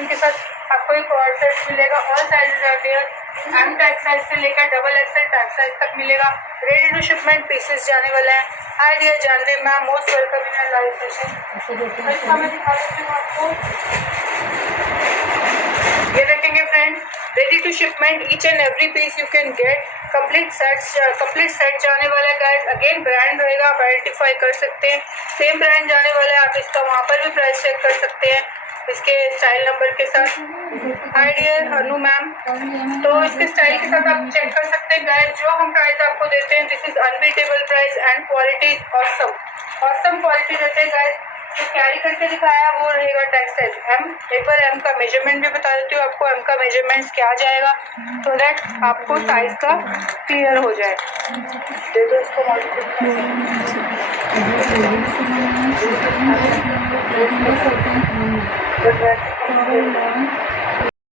इनके साथ आपको एक और सेट मिलेगा। All sizes are there, M tag size से लेकर डबल एक्सएल टैग साइज तक मिलेगा। रेडी टू शिपमेंट पीसेस जाने वाला है। Hi dear Janvi ma'am, most welcome in our live session. मैं दिखा देती हूँ आपको, ये देखेंगे friends, ready to shipment each and every piece you can get. Complete set जाने वाला है गाइस। अगेन ब्रांड रहेगा, आप आइडेंटिफाई कर सकते हैं। सेम ब्रांड जाने वाला है, आप इसका वहाँ पर भी प्राइस चेक कर सकते हैं इसके स्टाइल नंबर के साथ। हाय डियर अनु मैम, तो इसके स्टाइल के साथ आप चेक कर सकते हैं गाइस। जो हम प्राइस आपको देते हैं, this is unbeatable price and quality awesome quality देते हैं गाइस। जो कैरी करके दिखाया वो रहेगा टैग साइज एम। एक बार एम का मेजरमेंट भी बता देती हूँ आपको, एम का मेजरमेंट क्या जाएगा, सो दैट आपको साइज का क्लियर हो जाए। दे दो इसको